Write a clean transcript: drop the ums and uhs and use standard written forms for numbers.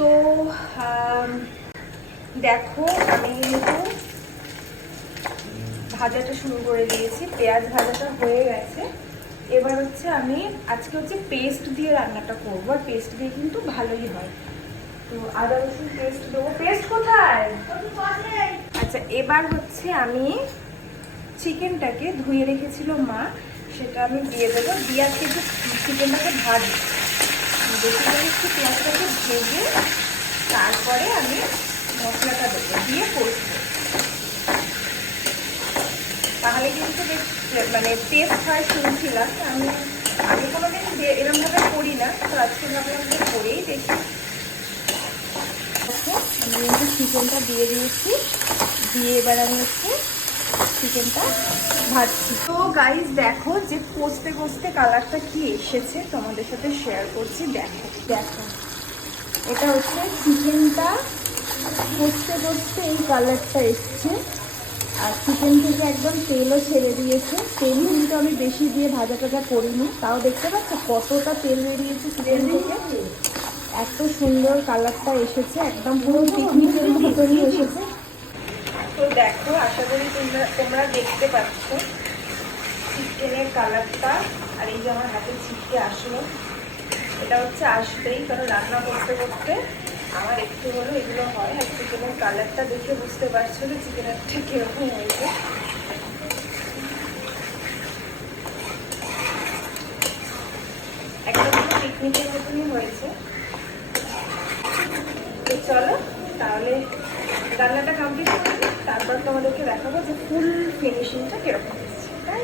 তো দেখো আমি কিন্তু ভাজাটা শুরু করে দিয়েছি, পেঁয়াজ ভাজাটা হয়ে গেছে। এবার হচ্ছে আমি আজকে হচ্ছে পেস্ট দিয়ে রান্নাটা করবো, আর পেস্ট দিয়ে কিন্তু ভালোই হয়। তো আদা রসুন পেস্ট দেবো। পেস্ট কোথায়? আচ্ছা, এবার হচ্ছে আমি চিকেনটাকে ধুয়ে রেখেছিল মা, সেটা আমি দিয়ে দেবো। দিয়ে আজকে একটু চিকেনটাকে ভাজবো, বেশি করে একটু পেঁয়াজটাকে ভেজে তারপরে আমি মশলাটা দেবো, দিয়ে কষবো। তাহলে কিন্তু বেশ মানে টেস্ট হয় শুনছিলাম। আমি কোনোদিন এরকমভাবে করি না, তো আজকে ভাবলাম যে করেই দেখি। আমি কিন্তু চিকেনটা দিয়ে দিয়েছি, দিয়ে এবার আমি হচ্ছে চিকেনটা ভাজছি। তো গাইস দেখো যে কষতে কষতে কালারটা কি এসেছে তোমাদের সাথে শেয়ার করছি। দেখো দেখো, এটা হচ্ছে চিকেনটা কষতে কষতে এই কালারটা এসছে, আর চিকেন থেকে একদম তেলও ছেড়ে দিয়েছে। তেল কিন্তু আমি বেশি দিয়ে ভাজা টাজা করিনি, তাও দেখতে পাচ্ছ কতটা তেল বেরিয়েছে চিকেন থেকে। এত সুন্দর কালারটা এসেছে, একদম পুরো পিকনিকের মতনই এসেছে। তো দেখো, আশা করি তোমরা দেখতে পাচ্ছ চিকেনের কালারটা। আর এই যে আমার হাতে ছিটকে আসলো, এটা হচ্ছে আসবেই, কারণ রান্না করতে করতে আমার একটু হলেও এগুলো হয়। আর চিকেনের কালারটা দেখে বুঝতে পারছো যে চিকেনেরটা কিরকম হয়েছে। একদম পিকনিকের মতনই হয়েছে। তো চলো তাহলে রান্নাটা কমপ্লিট করে, তারপর তোমাদেরকে দেখাবো যে ফুল ফিনিশিংটা কিরকম হয়েছে। তাই